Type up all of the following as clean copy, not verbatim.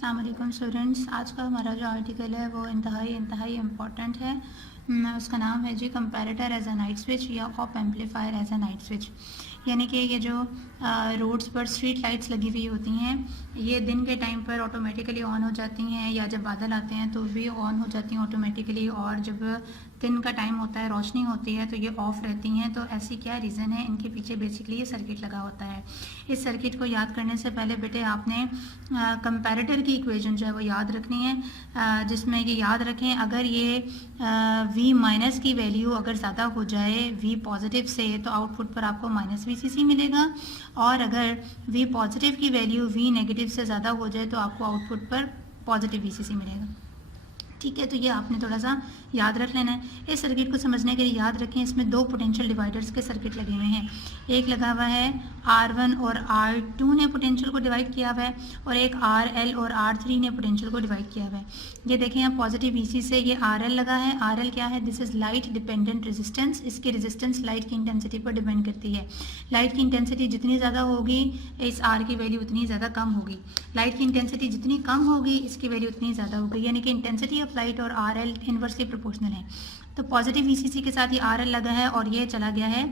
अस्सलाम वालेकुम स्टूडेंट्स। आज का हमारा जो आर्टिकल है वो इंतहाई इम्पॉर्टेंट है। उसका नाम है जी comparator as a night switch या op amplifier as a night switch. यानी कि ये जो रोड्स पर स्ट्रीट लाइट्स लगी हुई होती हैं ये दिन के टाइम पर ऑटोमेटिकली ऑन हो जाती हैं या जब बादल आते हैं तो भी ऑन हो जाती हैं ऑटोमेटिकली, और जब दिन का टाइम होता है रोशनी होती है तो ये ऑफ़ रहती हैं। तो ऐसी क्या रीज़न है? इनके पीछे बेसिकली ये सर्किट लगा होता है। इस सर्किट को याद करने से पहले बेटे आपने कंपैरेटर की इक्वेशन जो है वो याद रखनी है, जिसमें कि याद रखें अगर ये V माइनस की वैल्यू अगर ज़्यादा हो जाए V पॉजिटिव से तो आउटपुट पर आपको माइनस VCC मिलेगा, और अगर V पॉजिटिव की वैल्यू V नेगेटिव से ज़्यादा हो जाए तो आपको आउटपुट पर पॉजिटिव VCC मिलेगा। ठीक है, तो ये आपने थोड़ा सा याद रख लेना है। इस सर्किट को समझने के लिए याद रखें इसमें दो पोटेंशियल डिवाइडर्स के सर्किट लगे हुए हैं। एक लगा हुआ है R1 और R2 ने पोटेंशियल को डिवाइड किया हुआ है, और एक RL और R3 ने पोटेंशियल को डिवाइड किया हुआ है। ये देखें यहाँ पॉजिटिव VC से ये RL लगा है। RL क्या है? This is light dependent resistance. इसकी रेजिस्टेंस लाइट की इंटेंसिटी पर डिपेंड करती है। लाइट की इंटेंसिटी जितनी ज़्यादा होगी इस R की वैल्यू उतनी ज़्यादा कम होगी। लाइट की इंटेंसिटी जितनी कम होगी इसकी वैल्यू उतनी ज़्यादा होगी, यानी कि इंटेंसिटी ऑफ लाइट और RL इनवर्सली प्रोपोर्शनल है। तो पॉजिटिव VCC के साथ ये RL लगा है और ये चला गया है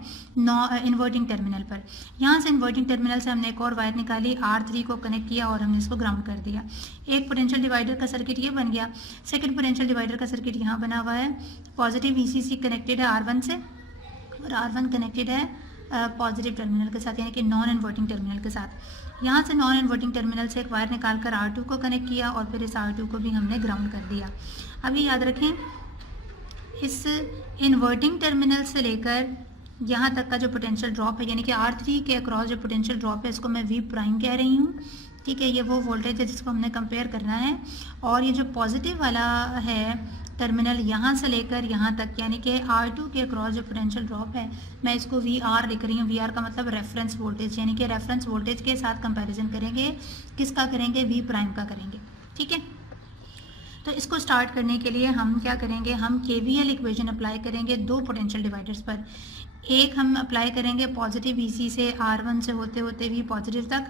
इन्वर्टिंग टर्मिनल पर। यहाँ से इन्वर्टिंग टर्मिनल से हमने एक और वायर निकाली, R3 को कनेक्ट किया और हमने इसको ग्राउंड कर दिया। एक पोटेंशियल डिवाइडर का सर्किट ये बन गया। सेकंड पोटेंशियल डिवाइडर का सर्किट यहाँ बना हुआ है। पॉजिटिव VCC कनेक्टेड है R1 से और R1 कनेक्टेड है पॉजिटिव टर्मिनल के साथ, यानी कि नॉन इन्वर्टिंग टर्मिनल के साथ। यहाँ से नॉन इन्वर्टिंग टर्मिनल से एक वायर निकालकर R2 को कनेक्ट किया और फिर इस R2 को भी हमने ग्राउंड कर दिया। अभी याद रखें इस इन्वर्टिंग टर्मिनल से लेकर यहाँ तक का जो पोटेंशियल ड्रॉप है, यानी कि R3 के अक्रॉस जो पोटेंशियल ड्रॉप है इसको मैं V प्राइम कह रही हूँ। ठीक है, ये वो वोल्टेज है जिसको हमने कंपेयर करना है। और ये जो पॉजिटिव वाला है टर्मिनल यहाँ से लेकर यहाँ तक, यानी कि R2 के अक्रॉस जो पोटेंशियल ड्रॉप है मैं इसको VR लिख रही हूँ। VR का मतलब रेफरेंस वोल्टेज, यानी कि रेफरेंस वोल्टेज के साथ कंपैरिजन करेंगे। किसका करेंगे? V प्राइम का करेंगे। ठीक है, तो इसको स्टार्ट करने के लिए हम क्या करेंगे? हम KVL इक्वेशन अप्लाई करेंगे दो पोटेंशियल डिवाइडर्स पर। एक हम अप्लाई करेंगे पॉजिटिव VC से R1 से होते होते V पॉजिटिव तक,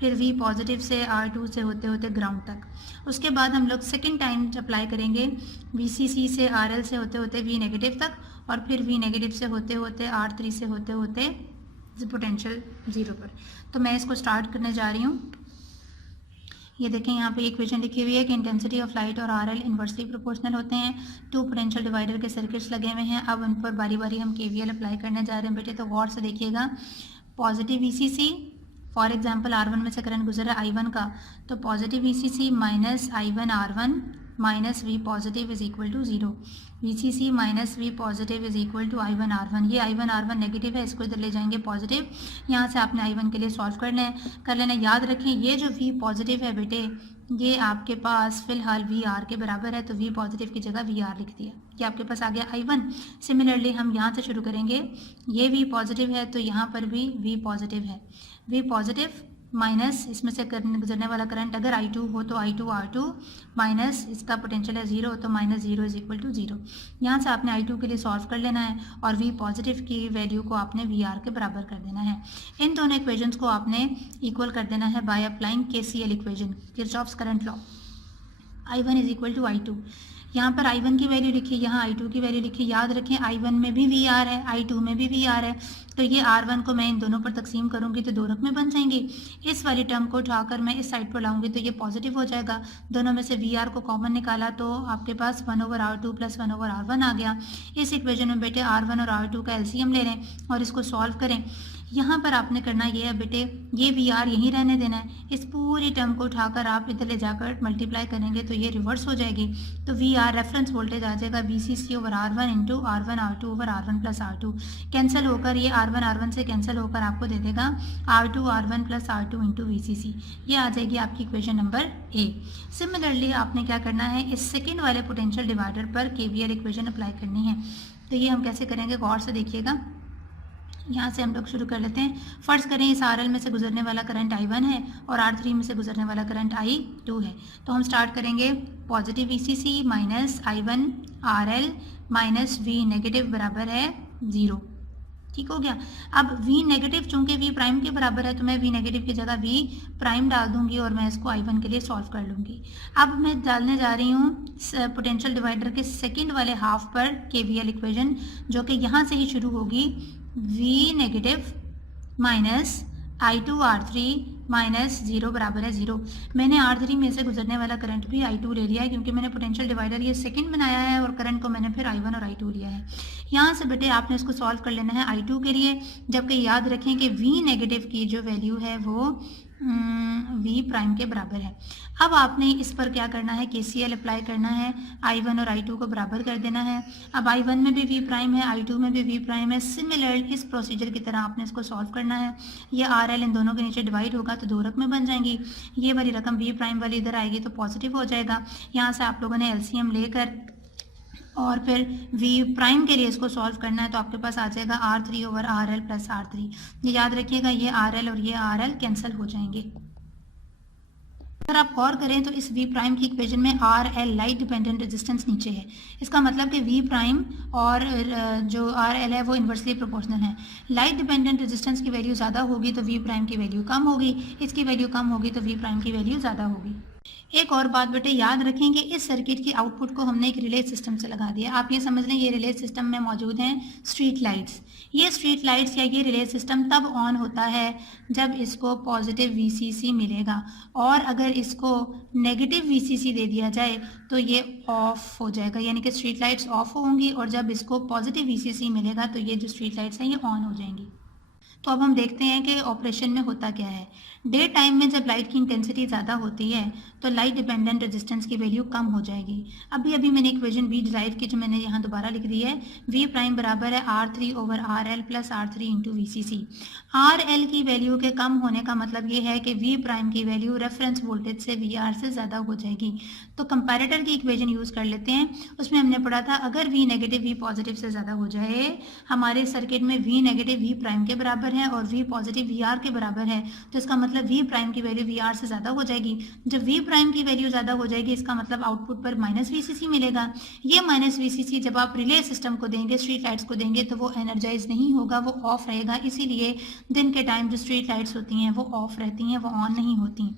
फिर V पॉजिटिव से R2 से होते होते ग्राउंड तक। उसके बाद हम लोग सेकेंड टाइम अप्लाई करेंगे VCC से RL से होते होते V नेगेटिव तक, और फिर V नेगेटिव से होते होते R3 से होते होते पोटेंशियल जीरो पर। तो मैं इसको स्टार्ट करने जा रही हूँ। ये देखें यहाँ पे इक्वेशन लिखी हुई है कि इंटेंसिटी ऑफ लाइट और RL इन्वर्सली प्रोपोर्शनल होते हैं। टू पोटेंशियल डिवाइडर के सर्किट्स लगे हुए हैं। अब उन पर बारी बारी हम KVL अप्लाई करने जा रहे हैं बेटे, तो गौर से देखिएगा। Positive VCC for example R1 में से करंट गुजर रहा है I1 का, तो positive VCC minus I1 R1 minus V positive is equal to 0। VCC minus V positive is equal to I1 R1। ये I1 R1 नेगेटिव है, इसको इधर ले जाएंगे पॉजिटिव। यहाँ से आपने I1 के लिए सॉल्व कर लेना। याद रखें ये जो V पॉजिटिव है बेटे ये आपके पास फिलहाल VR के बराबर है, तो V पॉजिटिव की जगह VR लिख दिया। ये आपके पास आ गया I1। सिमिलरली हम यहाँ से शुरू करेंगे। ये V पॉजिटिव है तो यहाँ पर भी V पॉजिटिव है। V पॉजिटिव माइनस इसमें से गुजरने वाला करंट अगर I2 हो तो I2 R2 माइनस इसका पोटेंशियल है 0 तो माइनस 0 इज इक्वल टू 0। यहाँ से आपने I2 के लिए सॉल्व कर लेना है और V पॉजिटिव की वैल्यू को आपने VR के बराबर कर देना है। इन दोनों इक्वेशंस को आपने इक्वल कर देना है by applying KCL equation, Kirchhoff's current law. I1 is equal to I2। यहाँ पर I1 की वैल्यू लिखी, यहाँ I2 की वैल्यू लिखी। याद रखें I1 में भी VR है, I2 में भी VR है, तो ये R1 को मैं इन दोनों पर तकसीम करूँगी तो दो रकमें बन जाएंगी। इस वाली टर्म को उठाकर मैं इस साइड पर लाऊंगी तो ये पॉजिटिव हो जाएगा। दोनों में से VR को कॉमन निकाला तो आपके पास 1/R2 प्लस 1/R1 आ गया। इस इक्वेशन में बेटे R1 और R2 का LCM ले लें और इसको सॉल्व करें। यहाँ पर आपने करना ये है बेटे, ये VR यहीं रहने देना है। इस पूरी टर्म को उठाकर आप इधर ले जाकर मल्टीप्लाई करेंगे तो ये रिवर्स हो जाएगी। तो VR रेफरेंस वोल्टेज आ जाएगा VCC over R1 into R1 R2 over R1 plus R2। Cancel होकर ये R1 R1 से कैंसिल होकर आपको दे देगा R2 R1 plus R2 into VCC। ये आ जाएगी आपकी इक्वेशन नंबर A। सिमिलरली आपने क्या करना है, इस सेकेंड वाले पोटेंशियल डिवाइडर पर KVL इक्वेशन अप्लाई करनी है। तो ये हम कैसे करेंगे गौर से देखिएगा। यहाँ से हम लोग शुरू कर लेते हैं। फर्ज करें इस RL में से गुजरने वाला करंट I1 है और R3 में से गुजरने वाला करंट I2 है। तो हम स्टार्ट करेंगे positive VCC minus I1 RL minus V negative बराबर है 0। ठीक हो गया। अब V नेगेटिव चूंकि V प्राइम के बराबर है तो मैं V नेगेटिव की जगह V प्राइम डाल दूंगी और मैं इसको I1 के लिए सॉल्व कर लूंगी। अब मैं डालने जा रही हूँ पोटेंशियल डिवाइडर के सेकंड वाले हाफ पर KVL इक्वेशन, जो कि यहाँ से ही शुरू होगी, V negative minus I2 R3 minus 0 बराबर है 0। मैंने R3 में से गुजरने वाला करंट भी I2 ले लिया है क्योंकि मैंने पोटेंशियल डिवाइडर ये सेकंड बनाया है और करंट को मैंने फिर I1 और I2 लिया है। यहाँ से बेटे आपने इसको सॉल्व कर लेना है I2 के लिए, जबकि याद रखें कि V नेगेटिव की जो वैल्यू है वो V प्राइम के बराबर है। अब आपने इस पर क्या करना है, KCL अप्लाई करना है, I1 और I2 को बराबर कर देना है। अब I1 में भी V प्राइम है, I2 में भी V प्राइम है। सिमिलर इस प्रोसीजर की तरह आपने इसको सॉल्व करना है। ये RL इन दोनों के नीचे डिवाइड होगा तो दो रकमें बन जाएंगी। ये वाली रकम V प्राइम वाली इधर आएगी तो पॉजिटिव हो जाएगा। यहाँ से आप लोगों ने LCM लेकर और फिर V प्राइम के लिए इसको सॉल्व करना है तो आपके पास आ जाएगा R3 over RL plus R3। ये याद रखिएगा, ये RL और ये RL कैंसिल हो जाएंगे। अगर आप गौर करें तो इस V प्राइम की इक्वेशन में RL लाइट डिपेंडेंट रेजिस्टेंस नीचे है। इसका मतलब कि V प्राइम और जो RL है वो इन्वर्सली प्रोपोर्शनल है। लाइट डिपेंडेंट रेजिस्टेंस की वैल्यू ज़्यादा होगी तो V प्राइम की वैल्यू कम होगी, इसकी वैल्यू कम होगी तो V प्राइम की वैल्यू ज़्यादा होगी। एक और बात बेटे याद रखें कि इस सर्किट की आउटपुट को हमने एक रिले सिस्टम से लगा दिया। आप ये समझ लें ये रिले सिस्टम में मौजूद हैं स्ट्रीट लाइट्स। ये स्ट्रीट लाइट्स या ये रिले सिस्टम तब ऑन होता है जब इसको पॉजिटिव VCC मिलेगा, और अगर इसको नेगेटिव VCC दे दिया जाए तो ये ऑफ हो जाएगा, यानी कि स्ट्रीट लाइट्स ऑफ होंगी, और जब इसको पॉजिटिव VCC मिलेगा तो ये जो स्ट्रीट लाइट्स हैं ये ऑन हो जाएंगी। तो अब हम देखते हैं कि ऑपरेशन में होता क्या है। डे टाइम में जब लाइट की इंटेंसिटी ज़्यादा होती है तो लाइट डिपेंडेंट रेजिस्टेंस की वैल्यू कम हो जाएगी। अभी मैंने इक्वेशन V डिराइव की जो मैंने यहाँ दोबारा लिख दी है, V प्राइम बराबर है R3 over RL plus R3 into VCC। RL की वैल्यू के कम होने का मतलब ये है कि V प्राइम की वैल्यू रेफरेंस वोल्टेज से VR से ज़्यादा हो जाएगी। तो कंपैरेटर की इक्वेशन यूज़ कर लेते हैं। उसमें हमने पढ़ा था अगर V नेगेटिव V पॉजिटिव से ज़्यादा हो जाए, हमारे सर्किट में V नेगेटिव V प्राइम के बराबर है और V पॉजिटिव VR के बराबर है, तो इसका मतलब V प्राइम की वैल्यू VR से ज़्यादा हो जाएगी। जब V प्राइम की वैल्यू ज़्यादा हो जाएगी इसका मतलब आउटपुट पर माइनस VCC मिलेगा। ये माइनस VCC जब आप रिले सिस्टम को देंगे, स्ट्रीट लाइट्स को देंगे, तो वो एनर्जाइज नहीं होगा, वो ऑफ रहेगा। इसीलिए दिन के टाइम जो स्ट्रीट लाइट्स होती हैं वो ऑफ रहती हैं, वो ऑन नहीं होती।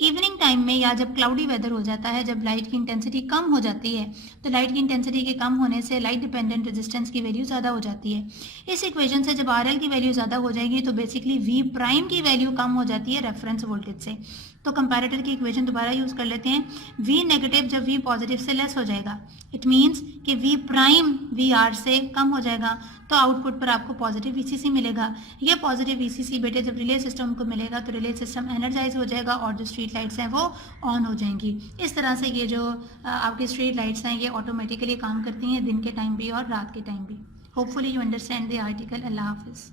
इवनिंग टाइम में या जब क्लाउडी वेदर हो जाता है, जब लाइट की इंटेंसिटी कम हो जाती है, तो लाइट की इंटेंसिटी के कम होने से लाइट डिपेंडेंट रेजिस्टेंस की वैल्यू ज़्यादा हो जाती है। इस इक्वेशन से जब RL की वैल्यू ज़्यादा हो जाएगी तो बेसिकली V प्राइम की वैल्यू कम हो जाती है रेफरेंस वोल्टेज से। तो कंपैरेटर की इक्वेशन दोबारा यूज़ कर लेते हैं। V नेगेटिव जब V पॉजिटिव से लेस हो जाएगा, इट मीन्स कि V प्राइम VR से कम हो जाएगा, तो आउटपुट पर आपको पॉजिटिव VCC मिलेगा। ये पॉजिटिव VCC बेटे जब रिले सिस्टम को मिलेगा तो रिले सिस्टम एनर्जाइज हो जाएगा और जो स्ट्रीट लाइट्स हैं वो ऑन हो जाएंगी। इस तरह से ये जो आपकी स्ट्रीट लाइट्स हैं ये ऑटोमेटिकली काम करती हैं दिन के टाइम भी और रात के टाइम भी। Hopefully you understand the article. अल्लाह हाफिज़।